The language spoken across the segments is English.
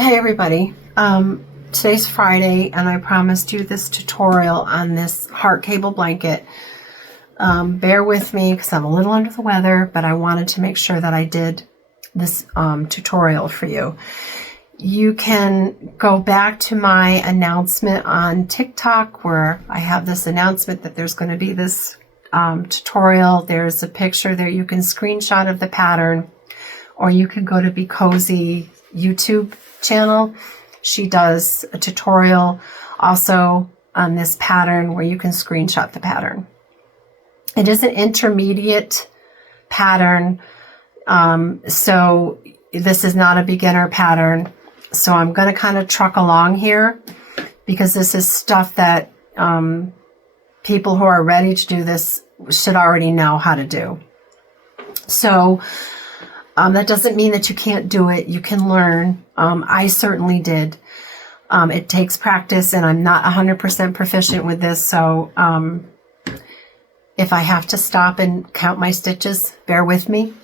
Hey everybody, today's Friday and I promised you this tutorial on this heart cable blanket. Bear with me because I'm a little under the weather, but I wanted to make sure that I did this tutorial for you. You can go back to my announcement on TikTok where I have this announcement that there's going to be this tutorial. There's a picture there you can screenshot of the pattern, or you can go to Be Cozy YouTube channel. She does a tutorial also on this pattern where you can screenshot the pattern. It is an intermediate pattern, so this is not a beginner pattern. So I'm going to kind of truck along here because this is stuff that people who are ready to do this should already know how to do. So that doesn't mean that you can't do it. You can learn. I certainly did. It takes practice, and I'm not 100% proficient with this. So if I have to stop and count my stitches, bear with me.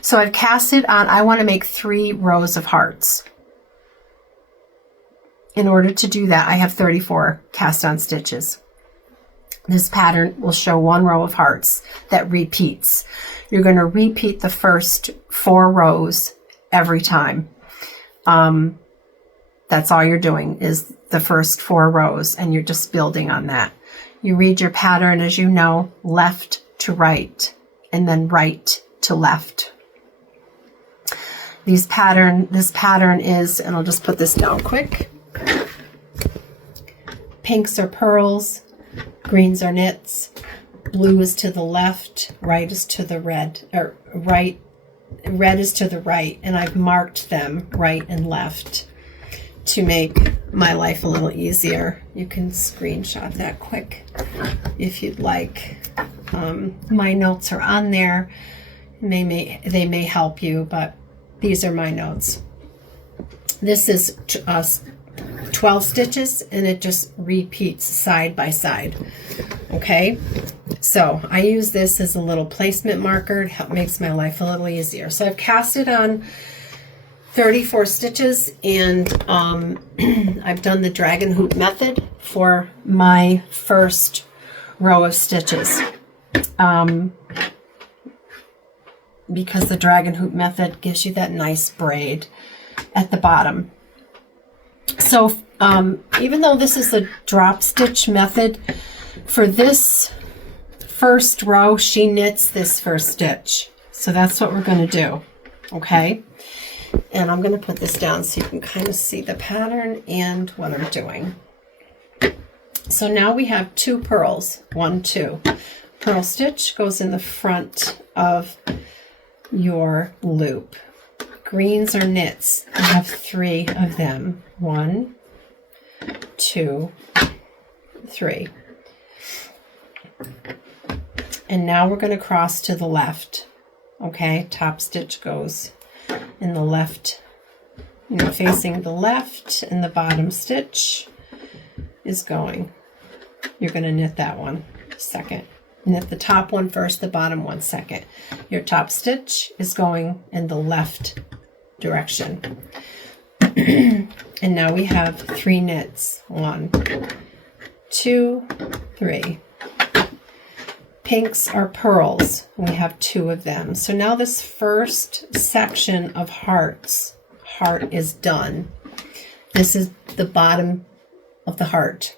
So I've casted on, I want to make 3 rows of hearts. In order to do that, I have 34 cast on stitches. This pattern will show 1 row of hearts that repeats. You're going to repeat the first 4 rows every time. That's all you're doing is the first 4 rows, and you're just building on that. You read your pattern, as you know, left to right, and then right to left. This pattern is, and I'll just put this down quick. Pinks are pearls, greens are knits, blue is to the left, right is to the red, or red is to the right, and I've marked them right and left to make my life a little easier. You can screenshot that quick if you'd like. My notes are on there. They may help you, but these are my notes. This is 12 stitches, and it just repeats side by side. Okay, so I use this as a little placement marker. It makes my life a little easier. So I've casted on 34 stitches, and I've done the dragon hoop method for my first row of stitches. Because the dragon hoop method gives you that nice braid at the bottom. So even though this is a drop stitch method, for this first row, she knits this first stitch. So that's what we're going to do. Okay. And I'm going to put this down so you can kind of see the pattern and what I'm doing. So now we have 2 pearls. 1, 2. Pearl stitch goes in the front of your loop. Greens are knits. I have 3 of them. 1, 2, 3. And now we're going to cross to the left. Okay, top stitch goes in the left, facing the left, and the bottom stitch is going. You're going to knit that one second. Knit the top one first, the bottom one second. Your top stitch is going in the left direction. And now we have 3 knits. 1, 2, 3. Pinks are pearls. We have 2 of them. So now this first section of heart is done. This is the bottom of the heart.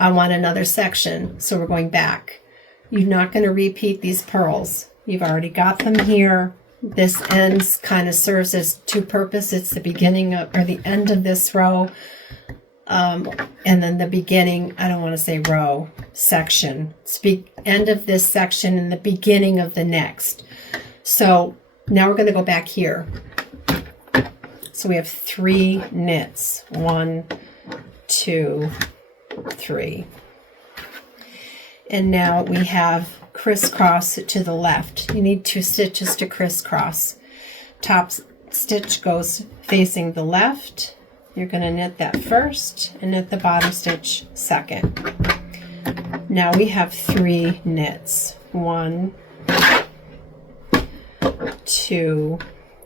I want another section, so we're going back. You're not going to repeat these pearls. You've already got them here. This ends kind of serves as 2 purposes. It's the beginning of, or the end of this row. And then the beginning, I don't want to say row, section. It's the end of this section and the beginning of the next. So now we're going to go back here. So we have 3 knits. 1, 2, 3. And now we have crisscross to the left. You need 2 stitches to crisscross. Top stitch goes facing the left. You're going to knit that first and knit the bottom stitch second. Now we have 3 knits. 1, 2,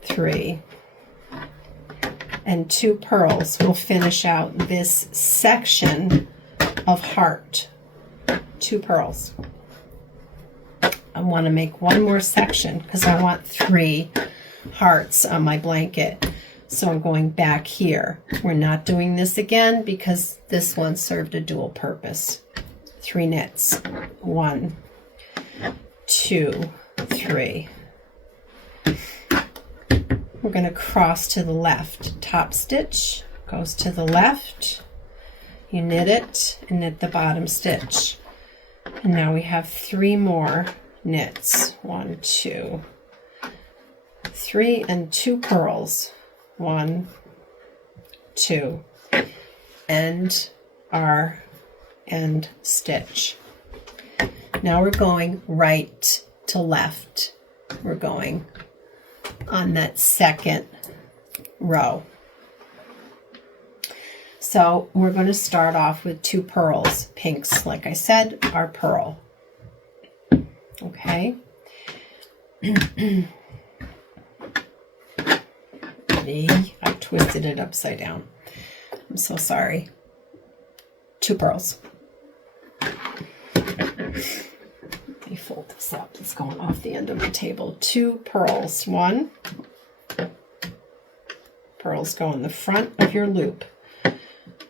3. and 2 pearls will finish out this section of heart. 2 pearls. I want to make one more section because I want 3 hearts on my blanket. So I'm going back here. We're not doing this again because this one served a dual purpose. 3 knits. 1, 2, 3. We're going to cross to the left. Top stitch goes to the left. You knit it and knit the bottom stitch. And now we have 3 more knits. 1, 2, 3, and 2 pearls. 1, 2, and our end stitch. Now we're going right to left. We're going on that second row. So we're going to start off with 2 pearls. Pinks, like I said, are pearl. Okay. I twisted it upside down. I'm so sorry. 2 pearls. Let me fold this up. It's going off the end of the table. 2 pearls. 1. Pearls go in the front of your loop.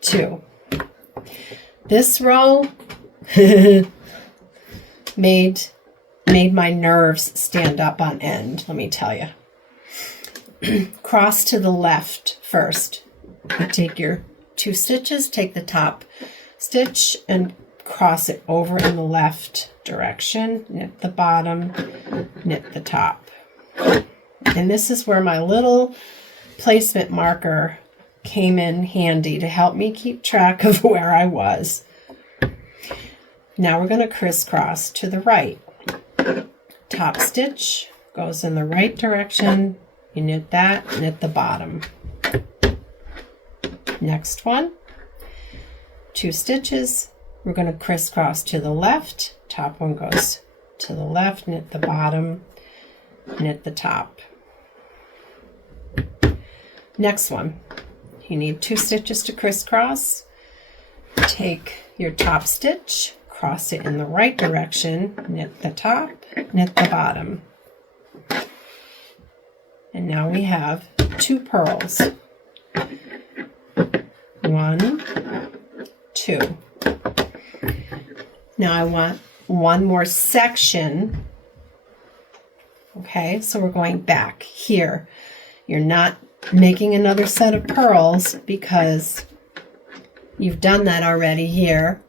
2. This row made my nerves stand up on end, let me tell you. Cross to the left first. You take your 2 stitches, take the top stitch and cross it over in the left direction. Knit the bottom, knit the top. And this is where my little placement marker came in handy to help me keep track of where I was. Now we're going to crisscross to the right. Top stitch goes in the right direction. You knit that, knit the bottom. Next one, 2 stitches. We're going to crisscross to the left. Top one goes to the left, knit the bottom, knit the top. Next one, you need 2 stitches to crisscross. Take your top stitch, cross it in the right direction, knit the top, knit the bottom. And now we have 2 pearls. 1, 2. Now I want one more section. Okay, so we're going back here. You're not making another set of pearls because you've done that already here.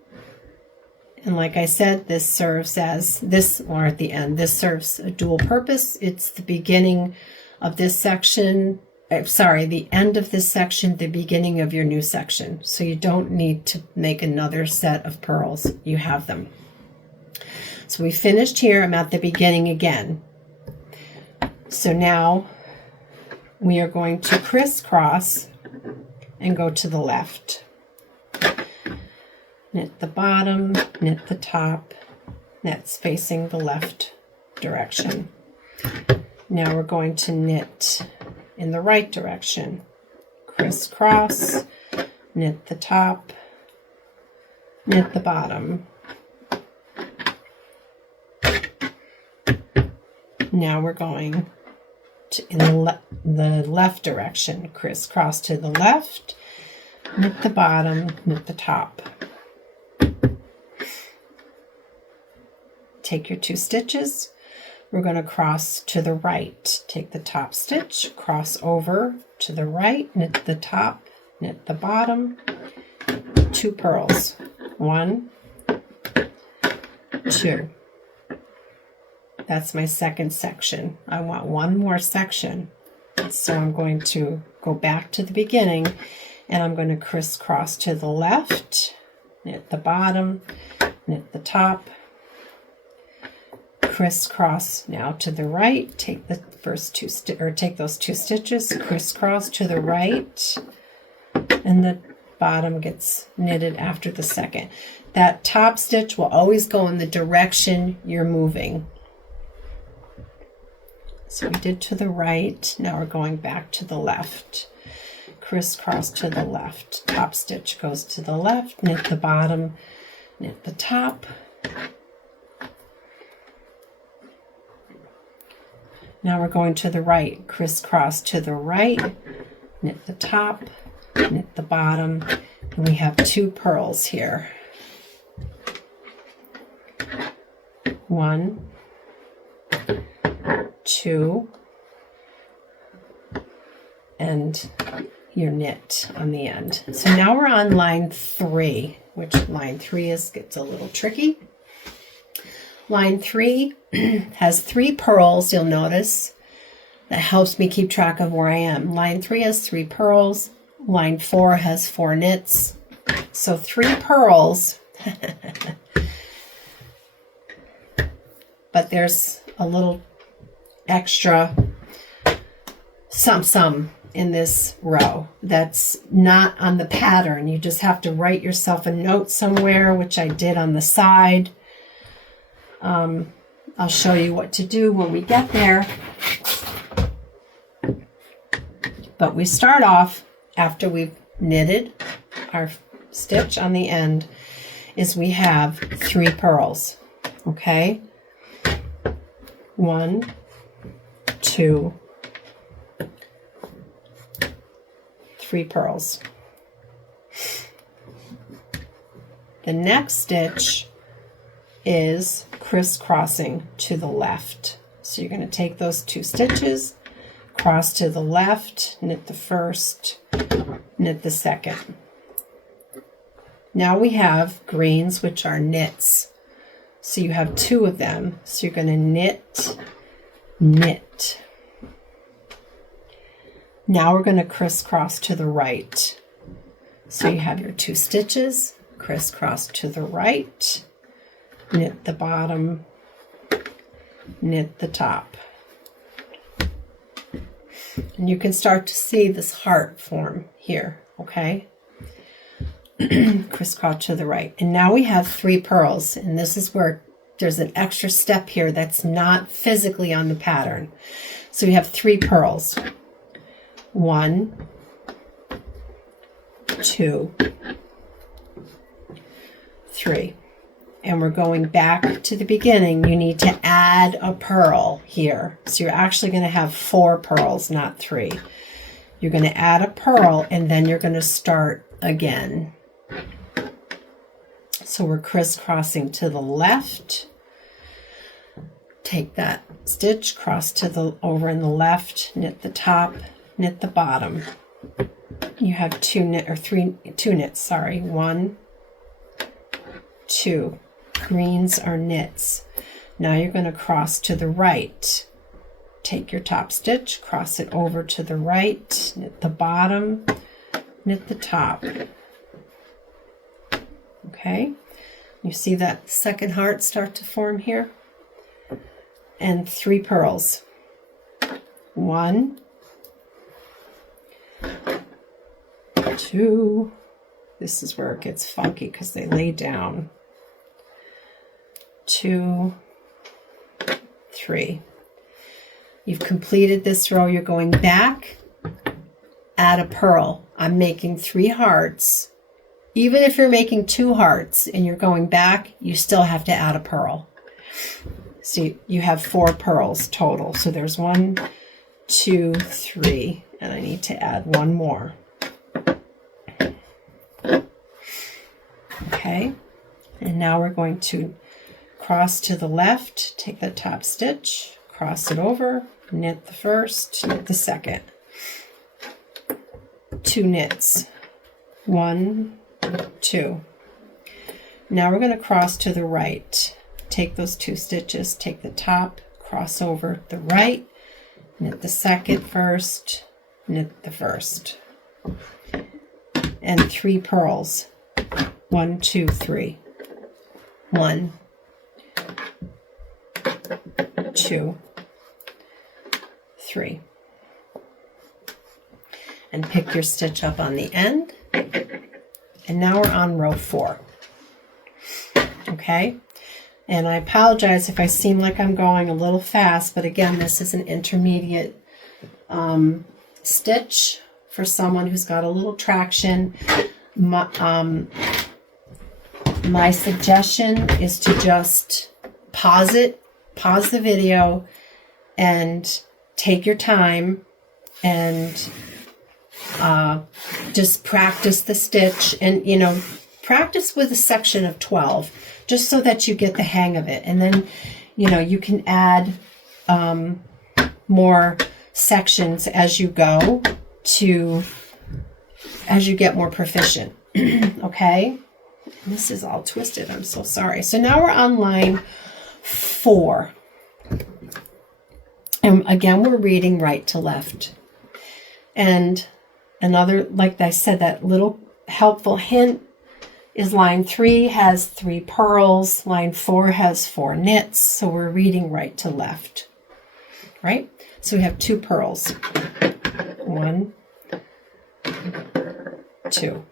And like I said, this serves as this, or at the end, this serves a dual purpose. It's the beginning of this section, the end of this section, the beginning of your new section. So you don't need to make another set of pearls. You have them. So we finished here. I'm at the beginning again. So now we are going to crisscross and go to the left. Knit the bottom, knit the top. That's facing the left direction. Now we're going to knit in the right direction. Crisscross, knit the top, knit the bottom. Now we're going to in the left direction. Crisscross to the left, knit the bottom, knit the top. Take your 2 stitches. We're going to cross to the right. Take the top stitch, cross over to the right, knit the top, knit the bottom, 2 pearls. 1, 2. That's my second section. I want one more section. So I'm going to go back to the beginning and I'm going to crisscross to the left, knit the bottom, knit the top, crisscross now to the right. Take the first 2 take those 2 stitches, crisscross to the right, and the bottom gets knitted after the second. That top stitch will always go in the direction you're moving. So we did to the right. Now we're going back to the left. crisscross to the left. Top stitch goes to the left, knit the bottom, knit the top. Now we're going to the right, crisscross to the right, knit the top, knit the bottom, and we have 2 purls here. 1, 2, and your knit on the end. So now we're on line 3, which line 3 gets a little tricky. Line 3 has 3 purls, you'll notice. That helps me keep track of where I am. Line 3 has 3 purls. Line 4 has 4 knits. So 3 purls. But there's a little extra some in this row that's not on the pattern. You just have to write yourself a note somewhere, which I did on the side. I'll show you what to do when we get there. But we start off after we've knitted our stitch on the end is we have 3 purls. Okay? 1, 2, 3 purls. The next stitch is crisscrossing to the left. So you're going to take those 2 stitches, cross to the left, knit the first, knit the second. Now we have greens, which are knits. So you have 2 of them. So you're going to knit, knit. Now we're going to crisscross to the right. So you have your 2 stitches, crisscross to the right, knit the bottom, knit the top. And you can start to see this heart form here, okay? Crisscross to the right. And now we have 3 purls, and this is where there's an extra step here that's not physically on the pattern. So we have 3 purls. 1, 2, 3. And we're going back to the beginning. You need to add a purl here. So you're actually going to have 4 purls, not 3. You're going to add a purl, and then you're going to start again. So we're crisscrossing to the left. Take that stitch, cross to the over in the left, knit the top, knit the bottom. You have 2 knits, sorry. 1, 2. Greens are knits. Now you're going to cross to the right. Take your top stitch, cross it over to the right, knit the bottom, knit the top. Okay, you see that second heart start to form here? And 3 purls. 1, 2. This is where it gets funky because they lay down. 2, 3. You've completed this row. You're going back, add a purl. I'm making 3 hearts. Even if you're making 2 hearts and you're going back, you still have to add a purl. So you have 4 purls total. So there's 1, 2, 3, and I need to add 1 more. Okay, and now we're going to cross to the left, take the top stitch, cross it over, knit the first, knit the second. 2 knits. 1, 2. Now we're going to cross to the right. Take those 2 stitches, take the top, cross over the right, knit the second first, knit the first. And 3 purls. 1, 2, 3. 1, 2, 3. And pick your stitch up on the end. And now we're on row 4. Okay? And I apologize if I seem like I'm going a little fast, but again, this is an intermediate stitch for someone who's got a little traction. My suggestion is to just pause the video, and take your time and just practice the stitch, and practice with a section of 12 just so that you get the hang of it. And then you can add more sections as you go as you get more proficient. Okay, and this is all twisted, I'm so sorry. So now we're on line 4, and again we're reading right to left. And another, like I said, that little helpful hint is line 3 has 3 purls, line 4 has 4 knits, so we're reading right to left, right? So we have 2 purls, 1, 2.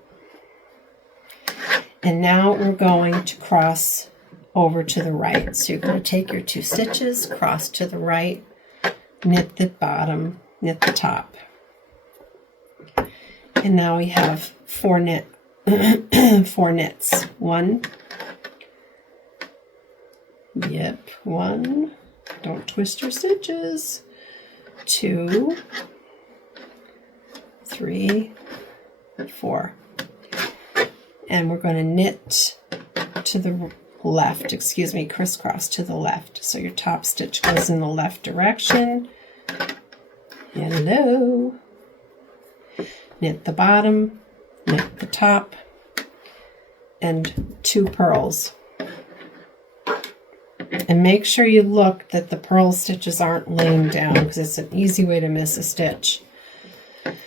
And now we're going to cross over to the right. So you're going to take your 2 stitches, cross to the right, knit the bottom, knit the top. And now we have 4 knits. 1. Yep, 1. Don't twist your stitches. 2, 3, 4. And we're going to knit to the left, crisscross to the left. So your top stitch goes in the left direction. Hello. Knit the bottom, knit the top, and 2 purls. And make sure you look that the purl stitches aren't laying down, because it's an easy way to miss a stitch. I'm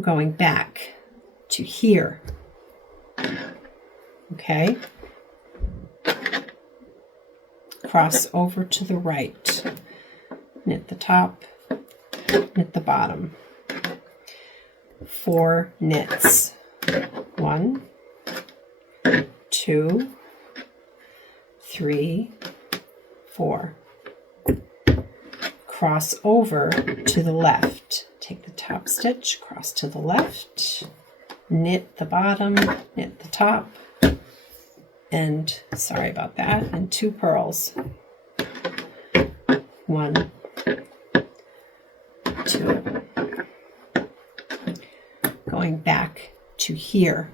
going back to here. Okay. Cross over to the right. Knit the top, knit the bottom. 4 knits. 1, 2, 3, 4. Cross over to the left. Take the top stitch, cross to the left, knit the bottom, knit the top, and sorry about that, and 2 purls. 1, 2. Going back to here.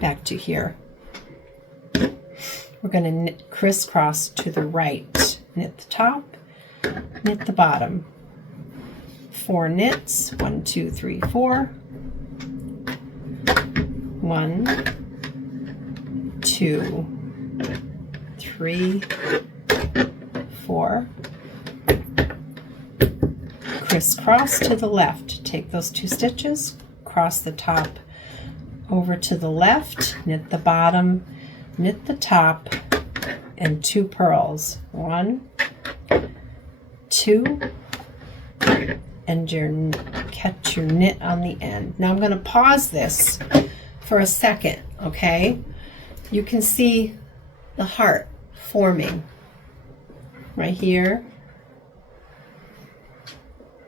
Back to here. We're going to crisscross to the right. Knit the top, knit the bottom. 4 knits. 1, 2, 3, 4. 1, 2, 3, 4. Crisscross to the left. Take those 2 stitches, cross the top over to the left, knit the bottom, knit the top, and 2 purls. 1, 2, and catch your knit on the end. Now I'm going to pause this for a second, okay? You can see the heart forming right here.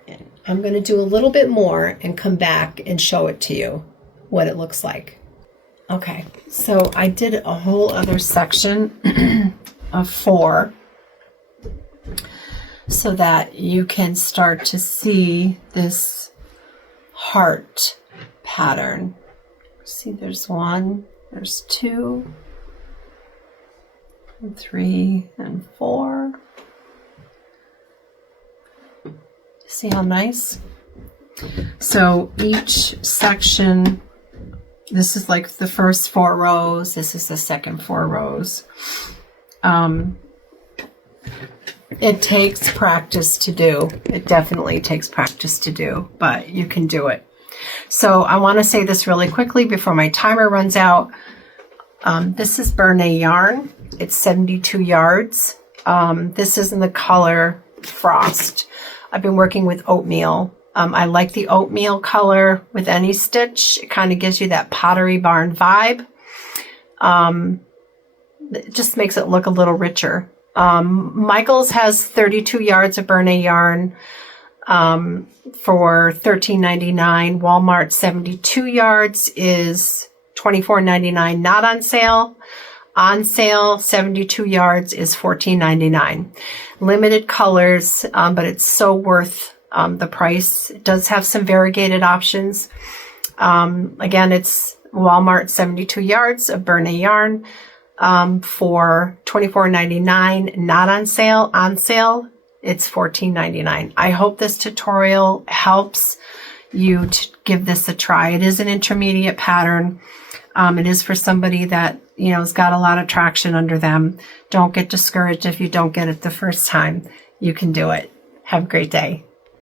And I'm going to do a little bit more and come back and show it to you, what it looks like. Okay, so I did a whole other section of 4 so that you can start to see this heart pattern. See, there's 1, there's 2, and 3, and 4. See how nice? So each section, this is like the first 4 rows, this is the second 4 rows. It takes practice to do. It definitely takes practice to do, but you can do it. So I want to say this really quickly before my timer runs out. This is Bernay yarn. It's 72 yards. This is in the color Frost. I've been working with oatmeal. I like the oatmeal color with any stitch. It kind of gives you that Pottery Barn vibe. it just makes it look a little richer. Michaels has 32 yards of Bernay yarn for $13.99. Walmart 72 yards is $24.99, not on sale. On sale, 72 yards is $14.99. Limited colors, but it's so worth the price. It does have some variegated options. Again, it's Walmart 72 yards of Bernay yarn for $24.99, not on sale. On sale, it's $14.99. I hope this tutorial helps you to give this a try. It is an intermediate pattern. It is for somebody that, you know, has got a lot of traction under them. Don't get discouraged if you don't get it the first time. You can do it. Have a great day.